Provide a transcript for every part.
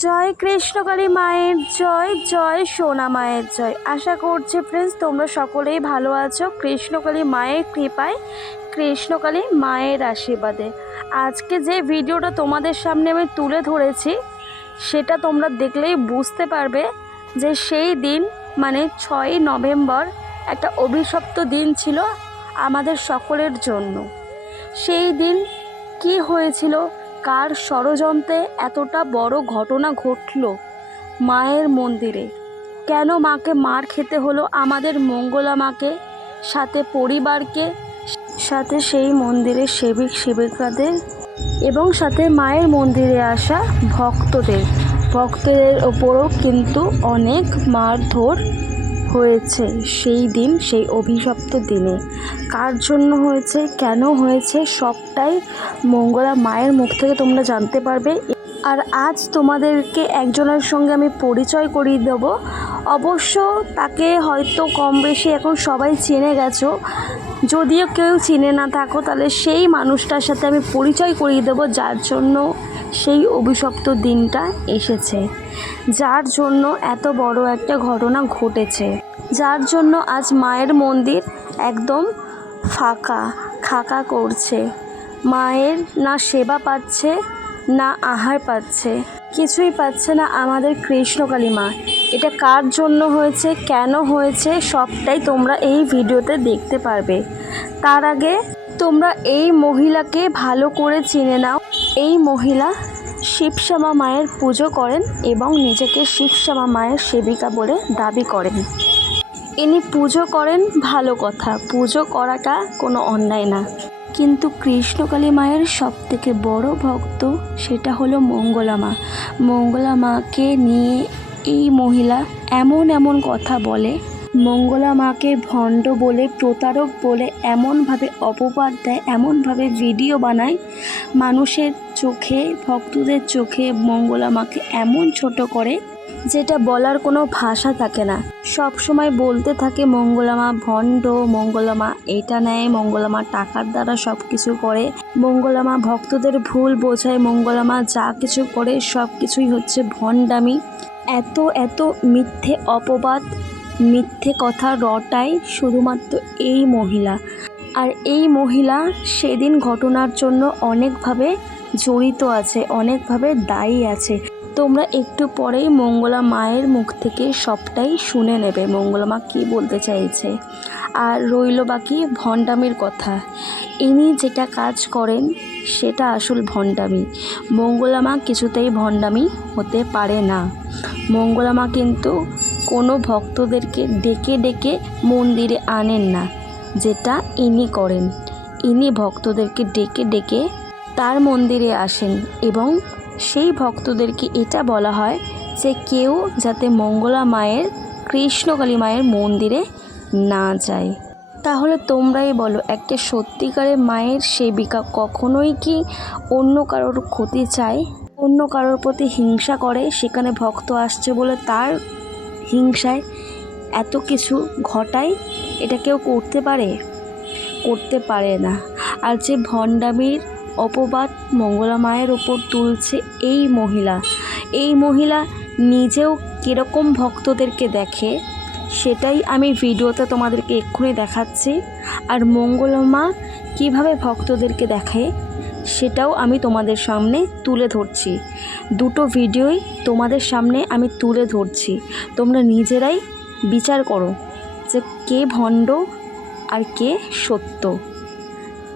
জয় কৃষ্ণকালী মায়ের জয় জয় সোনা মায়ের জয়। আশা করছি ফ্রেন্ডস তোমরা সকলেই ভালো আছো। কৃষ্ণকালী মায়ের কৃপায় কৃষ্ণকালী মায়ের আশীর্বাদে। আজকে যে ভিডিওটা তোমাদের সামনে আমি তুলে ধরেছি, সেটা তোমরা দেখলেই বুঝতে পারবে যে সেই দিন মানে ছয়ই নভেম্বর, একটা অভিশপ্ত দিন ছিল আমাদের সকলের জন্য। সেই দিন কি হয়েছিল? কার ষড়যন্ত্রে এতটা বড় ঘটনা ঘটল মায়ের মন্দিরে? কেন মাকে মার খেতে হলো আমাদের মঙ্গলা মাকে, সাথে পরিবারকে, সাথে সেই মন্দিরের সেবিক সেবিকাদের এবং সাথে মায়ের মন্দিরে আসা ভক্তদের? ভক্তদের ওপরও কিন্তু অনেক মারধর হয়েছে সেই দিন, সেই অভিশপ্ত দিনে। কার জন্য হয়েছে, কেন হয়েছে, সবটাই মঙ্গলা মায়ের মুখ থেকে তোমরা জানতে পারবে। আর আজ তোমাদেরকে একজনের সঙ্গে আমি পরিচয় করিয়ে দেবো। অবশ্য তাকে হয়তো কম বেশি এখন সবাই চিনে গেছো। যদিও কেউ চিনে না, থাকো, তাহলে সেই মানুষটার সাথে আমি পরিচয় করিয়ে দেবো, যার জন্য সেই অভিশপ্ত দিনটা এসেছে। যার জন্য এত বড় একটা ঘটনা ঘটেছে। যার জন্য আজ মায়ের মন্দির একদম ফাঁকা, খাকা করছে। মায়ের না সেবা পাচ্ছে, না আহার পাচ্ছে। কিছুই পাচ্ছে না আমাদের কৃষ্ণকালী মা। এটা কার জন্য হয়েছে, কেন হয়েছে, সবটাই তোমরা এই ভিডিওতে দেখতে পারবে। তার আগে তোমরা এই মহিলাকে ভালো করে চিনে নাও। এই মহিলা শিবশ্যামা মায়ের পুজো করেন এবং নিজেকে শিবশ্যামা মায়ের সেবিকা বলে দাবি করেন। ইনি পুজো করেন ভালো কথা। পুজো করাটা কোনো অন্যায় না। কিন্তু কৃষ্ণকালী মায়ের সব থেকে বড় ভক্ত সেটা হলো মঙ্গলা মা। মঙ্গলা মাকে নিয়ে এই মহিলা এমন এমন কথা বলে। মঙ্গলা মাকে ভণ্ড বলে, প্রতারক বলে, এমনভাবে অপবাদ দেয়, এমনভাবে ভিডিও বানায়। মানুষের চোখে, ভক্তদের চোখে মঙ্গলা মাকে এমন ছোট করে যেটা বলার কোনো ভাষা থাকে না। সব সময় বলতে থাকে মঙ্গলামা, ভণ্ড মঙ্গলামা, এটা নেয় মঙ্গলামা, টাকার দ্বারা সব কিছু করে। মঙ্গলামা ভক্তদের ভুল বোঝায়, মঙ্গলামা যা কিছু করে সব কিছুই হচ্ছে ভণ্ডামি। এত এত মিথ্যে অপবাদ, মিথ্যে কথা রটায় শুধুমাত্র এই মহিলা। আর এই মহিলা সেদিন ঘটনার জন্য অনেকভাবে জড়িত আছে, অনেকভাবে দায়ী আছে। তোমরা একটু পরেই মঙ্গলা মায়ের মুখ থেকে সবটাই শুনে নেবে। মঙ্গলা মা কী বলতে চাইছে? আর রইল বাকি ভণ্ডামির কথা। ইনি যেটা কাজ করেন, সেটা আসল ভণ্ডামি। মঙ্গলা মা কিছুতেই ভণ্ডামি হতে পারে না। মঙ্গলা মা কিন্তু কোনো ভক্তদেরকে ডেকে ডেকে মন্দিরে আনেন না, যেটা ইনি করেন। ইনি ভক্তদেরকে ডেকে ডেকে তার মন্দিরে আসেন এবং সেই ভক্তদেরকে এটা বলা হয় যে কেউ যাতে মঙ্গলা মায়ের, কৃষ্ণকালী মায়ের মন্দিরে না যায়। তাহলে তোমরাই বলো, একটা সত্যিকারের মায়ের সেবিকা কখনোই কি অন্য কারোর ক্ষতি চায়? অন্য কারোর প্রতি হিংসা করে? সেখানে ভক্ত আসছে বলে তার হিংসায় এত কিছু ঘটায়? এটা কেউ করতে পারে? করতে পারে না। আর যে ভণ্ডামির অপবাদ মঙ্গলা মায়ের ওপর তুলছে এই মহিলা। এই মহিলা নিজেও কীরকম ভক্তদেরকে দেখে, সেটাই আমি ভিডিওতে তোমাদেরকে এক্ষুনি দেখাচ্ছি। আর মঙ্গলা মা কীভাবে ভক্তদেরকে দেখে, সেটাও আমি তোমাদের সামনে তুলে ধরছি। দুটো ভিডিওই তোমাদের সামনে আমি তুলে ধরছি। তোমরা নিজেরাই বিচার করো যে কে ভণ্ড আর কে সত্য।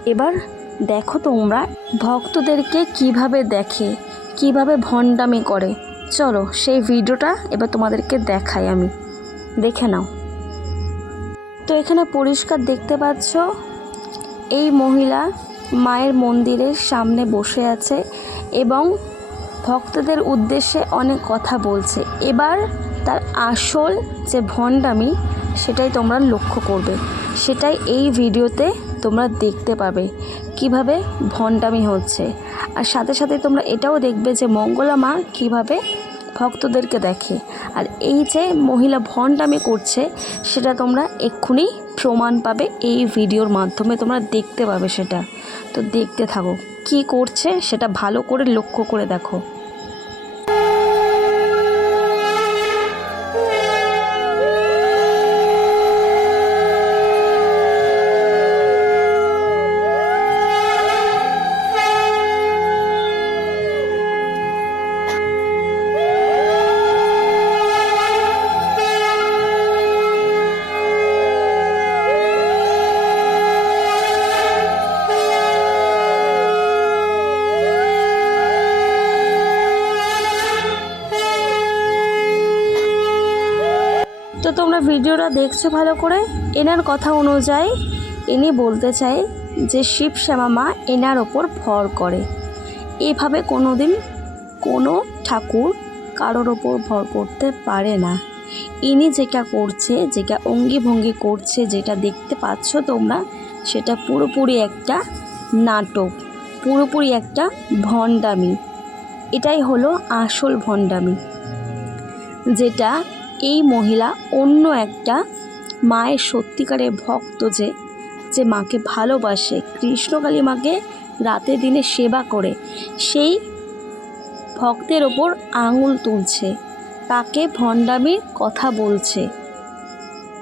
এবার দেখো তোমরা, ভক্তদেরকে কীভাবে দেখে, কীভাবে ভণ্ডামি করে। চলো, সেই ভিডিওটা এবার তোমাদেরকে দেখাই আমি। দেখে নাও। তো এখানে পরিষ্কার দেখতে পাচ্ছ, এই মহিলা মায়ের মন্দিরের সামনে বসে আছে এবং ভক্তদের উদ্দেশ্যে অনেক কথা বলছে। এবার তার আসল যে ভণ্ডামি, সেটাই তোমরা লক্ষ্য করবে। সেটাই এই ভিডিওতে তোমরা দেখতে পাবে। কীভাবে ভণ্ডামি হচ্ছে। আর সাথে সাথে তোমরা এটাও দেখবে যে মঙ্গলা মা কীভাবে ভক্তদেরকে দেখে। আর এই যে মহিলা ভণ্ডামি করছে, সেটা তোমরা এক্ষুনি প্রমাণ পাবে এই ভিডিওর মাধ্যমে। তোমরা দেখতে পাবে সেটা। তো দেখতে থাকো, কি করছে সেটা ভালো করে লক্ষ্য করে দেখো। তোমরা দেখছ ভালো করে? এনার কথা অনুযায়ী ইনি বলতে চাই যে শিব শ্যামা মা এনার ওপর ভর করে। এভাবে কোনো দিন কোনো ঠাকুর কারোর ওপর ভর করতে পারে না। ইনি যেটা করছে, যেটা অঙ্গি ভঙ্গি করছে, যেটা দেখতে পাচ্ছ তোমরা, সেটা পুরোপুরি একটা নাটক, পুরোপুরি একটা ভণ্ডামি। এটাই হলো আসল ভণ্ডামি। যেটা এই মহিলা অন্য একটা মায়ের সত্যিকারের ভক্ত যে যে মাকে ভালোবাসে। কৃষ্ণকালী মাকে রাতে দিনে সেবা করে। সেই ভক্তের ওপর আঙুল তুলছে। তাকে ভণ্ডামির কথা বলছে।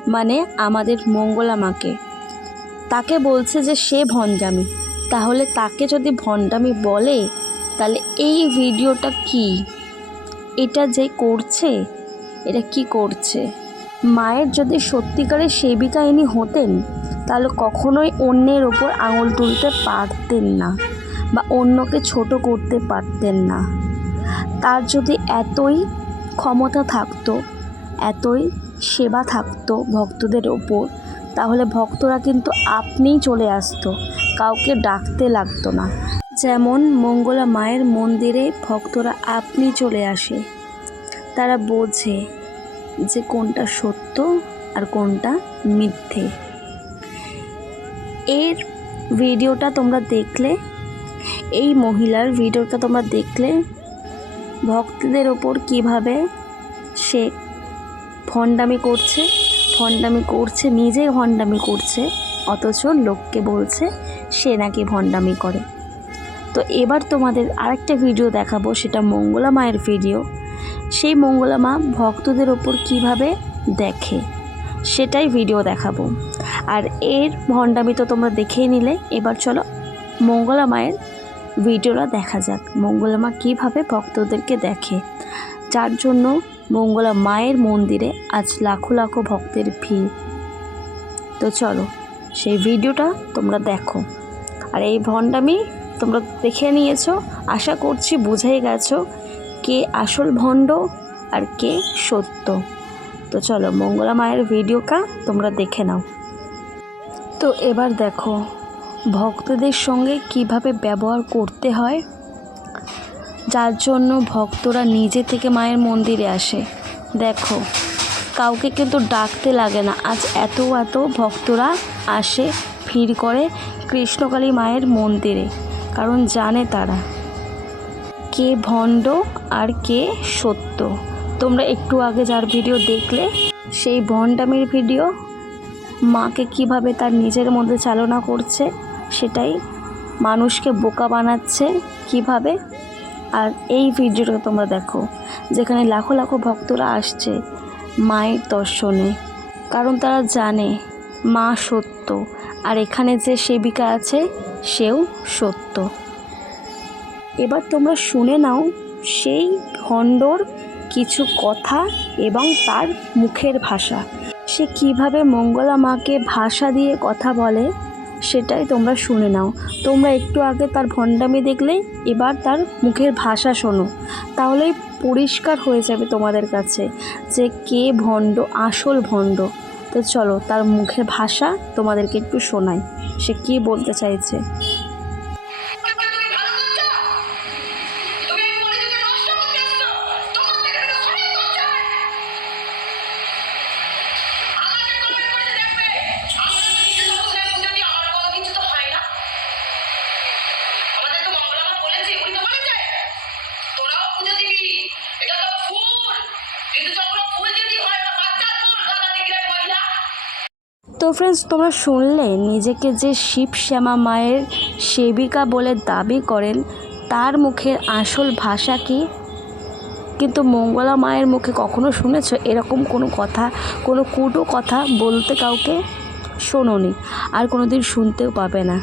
মানে আমাদের মঙ্গলা মাকে। তাকে বলছে যে, সে ভণ্ডামি। তাহলে তাকে যদি ভণ্ডামি বলে, তাহলে এই ভিডিওটা কি? এটা যে করছে? এটা কি করছে? মায়ের যদি সত্যিকারের সেবিকা ইনি হতেন, তাহলে কখনোই অন্যের ওপর আঙুল তুলতে পারতেন না বা অন্যকে ছোট করতে পারতেন না। তার যদি এতই ক্ষমতা থাকতো, এতই সেবা থাকতো ভক্তদের ওপর, তাহলে ভক্তরা কিন্তু আপনিই চলে আসতো, কাউকে ডাকতে লাগতো না। যেমন মঙ্গলা মায়ের মন্দিরে ভক্তরা আপনি চলে আসে। তারা বোঝে যে কোনটা সত্য আর কোনটা মিথ্যে। এর ভিডিওটা তোমরা দেখলে, এই মহিলার ভিডিওটা তোমরা দেখলে, ভক্তদের ওপর কীভাবে সে ভণ্ডামি করছে ভণ্ডামি করছে নিজে ভণ্ডামি করছে, অথচ লোককে বলছে সে নাকি ভণ্ডামি করে। তো এবার তোমাদের আরেকটা ভিডিও দেখাবো, সেটা মঙ্গলা মায়ের ভিডিও। সেই মঙ্গলা মা ভক্তদের ওপর কীভাবে দেখে, সেটাই ভিডিও দেখাবো। আর এর ভণ্ডামি তো তোমরা দেখেই নিলে। এবার চলো মঙ্গলা মায়ের ভিডিওটা দেখা যাক। মঙ্গলা মা কীভাবে ভক্তদেরকে দেখে, যার জন্য মঙ্গলা মায়ের মন্দিরে আজ লাখো লাখো ভক্তের ভিড়। তো চলো, সেই ভিডিওটা তোমরা দেখো। আর এই ভণ্ডামি তোমরা দেখে নিয়েছো, আশা করছি বুঝেই গেছো কে আসল ভণ্ড আর কে সত্য? তো চলো, মঙ্গলা মায়ের ভিডিওটা তোমরা দেখে নাও। তো এবার দেখো, ভক্তদের সঙ্গে কীভাবে ব্যবহার করতে হয়? যার জন্য ভক্তরা নিজে থেকে মায়ের মন্দিরে আসে। দেখো, কাউকে কিন্তু ডাকতে লাগে না। আজ এত এত ভক্তরা আসে, ভিড় করে কৃষ্ণকালী মায়ের মন্দিরে। কারণ জানে তারা। কে ভণ্ড আর কে সত্য। তোমরা একটু আগে যার ভিডিও দেখলে, সেই ভণ্ডামির ভিডিও, মাকে কীভাবে তার নিজের মধ্যে চালনা করছে, সেটাই মানুষকে বোকা বানাচ্ছে কীভাবে, আর এই ভিডিওটা তোমরা দেখো, যেখানে লাখো লাখো ভক্তরা আসছে মায়ের দর্শনে। কারণ তারা জানে, মা সত্য, আর এখানে যে সেবিকা আছে, সেও সত্য। এবার তোমরা শুনে নাও সেই ভণ্ডর কিছু কথা এবং তার মুখের ভাষা। সে কীভাবে মঙ্গলা মাকে ভাষা দিয়ে কথা বলে, সেটাই তোমরা শুনে নাও। তোমরা একটু আগে তার ভণ্ডামি দেখলে, এবার তার মুখের ভাষা শোনো। তাহলেই পরিষ্কার হয়ে যাবে তোমাদের কাছে যে কে ভণ্ড, আসল ভণ্ড। তো চলো, তার মুখের ভাষা তোমাদেরকে একটু শোনাই। সে কী বলতে চাইছে? ফ্রেন্ডস তোমরা শুনলে, নিজেকে যে শিব শ্যামা মায়ের সেবিকা বলে দাবি করেন, তার মুখের আসল ভাষা কি? কিন্তু মঙ্গলা মায়ের মুখে কখনো শুনেছ এরকম কোনো কথা, কোনো কুটো কথা বলতে কাউকে? শোনোনি, আর কোনো দিন শুনতেও পাবে না।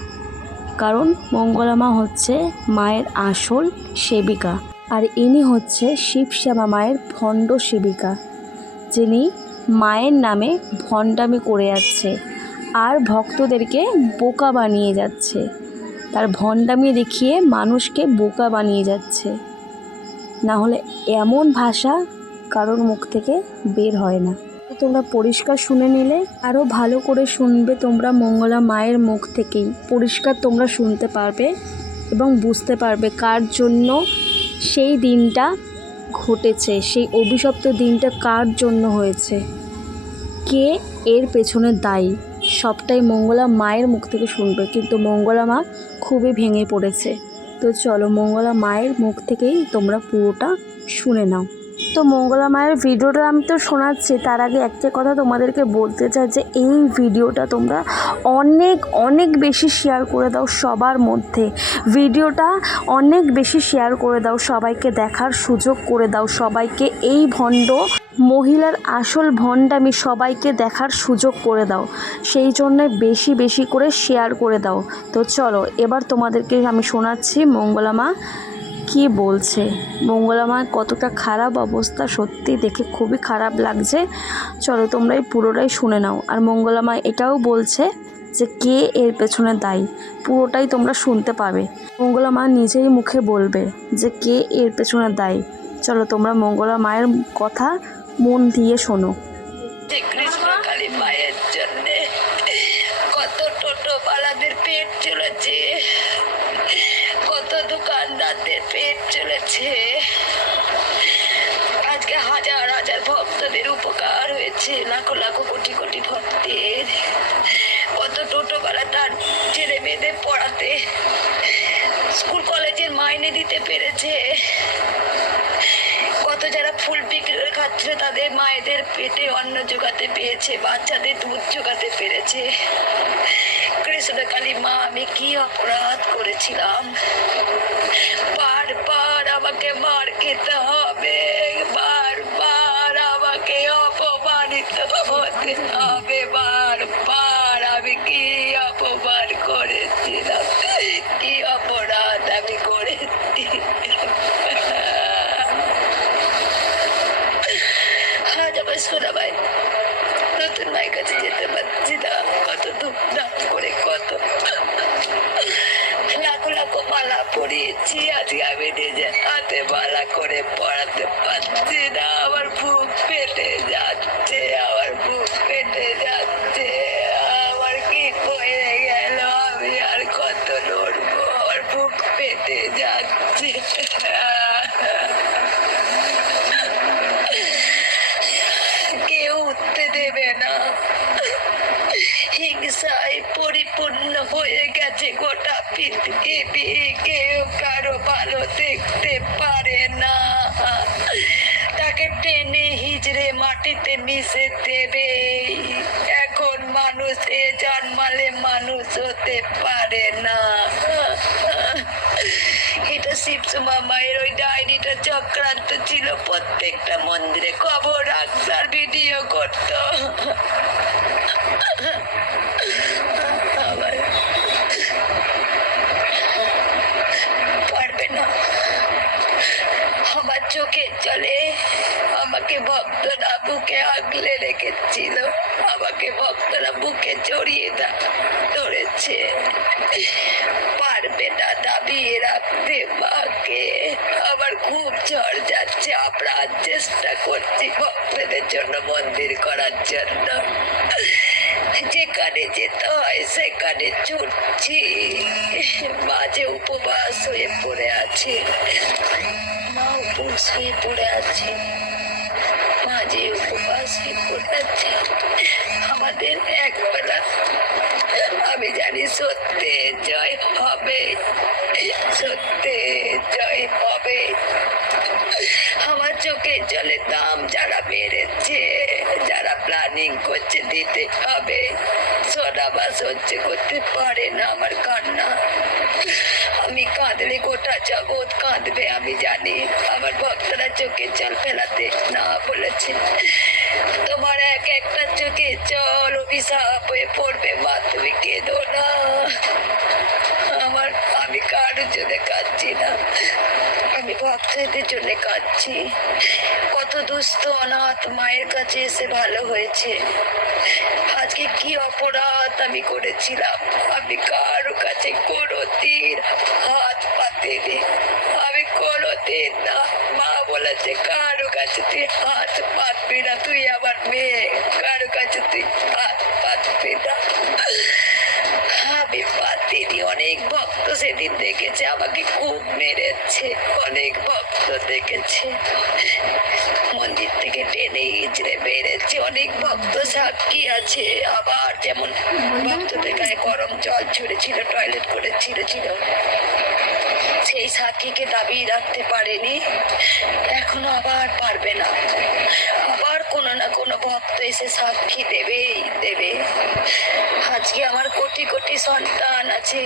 কারণ মঙ্গলা মা হচ্ছে মায়ের আসল সেবিকা, আর ইনি হচ্ছে শিব শ্যামা মায়ের ভণ্ড সেবিকা, যিনি মায়ের নামে ভণ্ডামি করে যাচ্ছে আর ভক্তদেরকে বোকা বানিয়ে যাচ্ছে। তার ভণ্ডামি দেখিয়ে মানুষকে বোকা বানিয়ে যাচ্ছে। না হলে এমন ভাষা কারোর মুখ থেকে বের হয় না। তোমরা পরিষ্কার শুনে নিলে আরও ভালো করে শুনবে তোমরা মঙ্গলা মায়ের মুখ থেকেই। পরিষ্কার তোমরা শুনতে পারবে এবং বুঝতে পারবে কার জন্য সেই দিনটা ঘটেছে, সেই অভিশপ্ত দিনটা কার জন্য হয়েছে। কে এর পেছনে দায়ী? সবটাই মঙ্গলা মায়ের মুখ থেকে শুনবে। কিন্তু মঙ্গলা মা খুবই ভেঙে পড়েছে। তো চলো মঙ্গলা মায়ের মুখ থেকেই তোমরা পুরোটা শুনে নাও। তো মঙ্গলা মায়ের ভিডিওটা আমি তো শোনাচ্ছি, তার আগে একটা কথা তোমাদেরকে বলতে চাই যে এই ভিডিওটা তোমরা অনেক অনেক বেশি শেয়ার করে দাও সবার মধ্যে। ভিডিওটা অনেক বেশি শেয়ার করে দাও, সবাইকে দেখার সুযোগ করে দাও, সবাইকে এই ভণ্ড মহিলার আসল ভণ্ডামি সবাইকে দেখার সুযোগ করে দাও, সেই জন্যে বেশি বেশি করে শেয়ার করে দাও। তো চলো, এবার তোমাদেরকে আমি শোনাচ্ছি মঙ্গলা মা কী বলছে? মঙ্গলা মার কতটা খারাপ অবস্থা সত্যি দেখে খুবই খারাপ লাগছে। চলো তোমরা পুরোটাই শুনে নাও। আর মঙ্গলা মা এটাও বলছে যে, কে এর পেছনে দায়ী? পুরোটাই তোমরা শুনতে পাবে। মঙ্গলা মা নিজেই মুখে বলবে যে, কে এর পেছনে দায়ী? চলো তোমরা মঙ্গলা মায়ের কথা মন দিয়ে শোনো। তাদের মায়েদের পেটে অন্ন জোগাতে পেয়েছে বাচ্চাদের দুধ জোগাতে পেরেছে। কৃষ্ণকালী মা, আমি কি অপরাধ করেছিলাম? ভালো দেখতে পারে না। তাকে টেনে হিজড়ে মাটিতে মিশে দেবে এখন মানুষ এ জন্মালে মানুষ হতে পারে না। এটা শিবসুমা মায়ের ওই ডায়েরিটা চক্রান্ত ছিল। প্রত্যেকটা মন্দিরে খবর রাখার ভিডিও করতো আবার পারবে না আমার চোখে চলে আমাকে ভক্তরা বুকে আগলে রেখেছিল। আমাকে ভক্তরা বুকে জড়িয়ে ধরেছে। পারবে না দাবিয়ে রাখতে মাকে। আমার খুব ঝড় যাচ্ছে। আপ্রাণ চেষ্টা করছি ভক্তদের জন্য মন্দির করার জন্য। যেখানে যেতে হয় সেখানে ছুটছি। মাঝে উপবাস হয়ে পড়ে আছে। মা উপবাস হয়ে পড়ে আছে। জানি সত্যে জয় হবে, সত্যে জয় হবে। আমার চোখে জলে দাম যারা বেড়েছে যারা প্ল্যানিং করছে দিতে হবে। সোনা বা সহ্য করতে পারে না আমার কান্না। আমি কাঁদলে গোটা জগৎ কাঁদবে, আমি জানি। আমার ভক্তরা চোখে জল ফেলাতে না বলেছে। তোমার এক একটা চোখে জল, অভিশাপ হয়ে পড়বে মা তুমি কেঁদো না। আমার, আমি কারোর জন্য কাঁদছি না। আমি ভক্তদের জন্য কাঁদছি। কত দুস্থ অনাথ মায়ের কাছে এসে ভালো হয়েছে। আজকে কি অপরাধ আমি করেছিলাম? আমি কারও বেড়েছে অনেক ভক্ত সাক্ষী আছে। আবার যেমন ভক্তদের গায়ে গরম জল ছুড়েছিল টয়লেট করে ছিঁড়েছিল সেই সাক্ষীকে দাবি রাখতে পারেনি। এখনও আবার পারবে না। আবার কোনো না কোনো ভক্ত এসে সাক্ষী দেবেই, দেবে। আজকে আমার কোটি কোটি সন্তান আছে।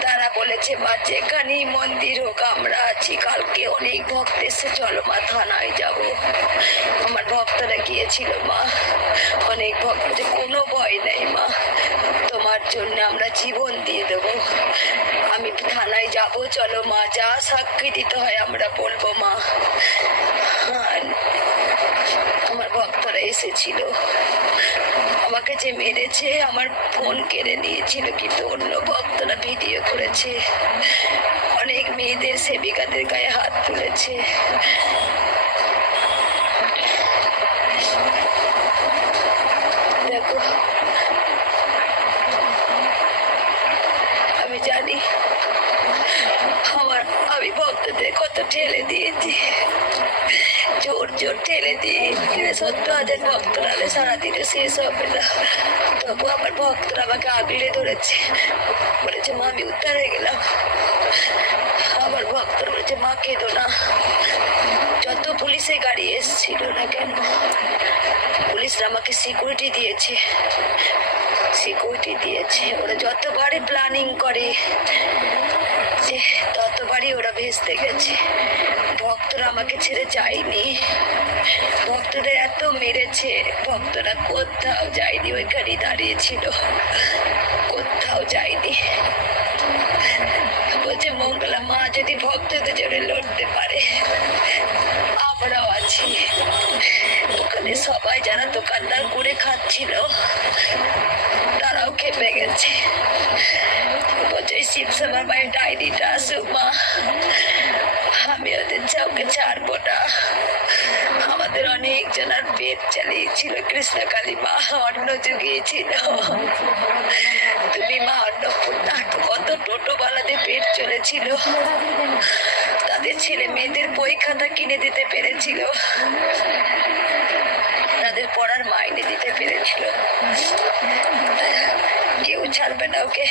তারা বলেছে, মা, যেখানেই মন্দির হোক, আমরা আছি। কালকে অনেক ভক্ত এসে চলো মা থানায় যাব। ভক্তরা গিয়েছিল মা। অনেক ভক্ত যে কোনো ভয় নেই, মা। তোমার জন্য আমরা জীবন দিয়ে দেবো। আমি থানায় যাব, চলো, মা। যা সাক্ষী দিতে হয় আমরা বলব, মা। আমার ভক্তরা এসেছিল। আমাকে যে মেরেছে, আমার ফোন কেড়ে নিয়েছিল, কিন্তু অন্য ভক্তরা ভিডিও করেছে। অনেক মেয়েদের সেবিকাদের গায়ে হাত তুলেছে দেখো আমি জানি আমার আমি কত ঠেলে দিয়েছি। জোর জোর ঠেলে দিয়েছি। সত্তর হাজার ভক্ত নাহলে সারাদিনে শেষ হবে না। তবু আমার ভক্তরা আমাকে আগলে ধরেছে। বলেছে, মা, আমি উদ্ধার হয়ে গেলাম। আমার ভক্তরা বলেছে, মা, কেঁদো না। যত পুলিশের গাড়ি এসছিল না কেন, পুলিশরা আমাকে সিকিউরিটি দিয়েছে। সিকিউরিটি দিয়েছে। ওরা যতবারই প্ল্যানিং করে যে ততবারই ওরা ভেস্তে গেছে। ভক্তরা আমাকে ছেড়ে যায়নি। ভক্তদের এত মেরেছে। ভক্তরা কোথাও যায়নি। ওইখানেই দাঁড়িয়েছিল কোথাও যায়নি। বলছে, মঙ্গলা মা, যদি ভক্তদের জন্য লড়তে পারে, আমরাও আছি। ওখানে সবাই যারা দোকানদার করে খাচ্ছিল, তারাও খেপে গেছে। বলছে শিবসভার মায়ের ডায়েরিটা আসুক মা আমি ওদের চাউকে ছাড়বো না। আমাদের অনেক জনের পেট চালিয়েছিল কৃষ্ণকালী মা অন্ন জুগিয়েছিল। তুমি মা অন্নপূর্ণা কত টোটোওয়ালাদের পেট চলেছিল। তাদের ছেলে মেয়েদের বই খাতা কিনে দিতে পেরেছিল। তাদের পড়ার মাইনে দিতে পেরেছিল। কেউ ছাড়বে না ওকে।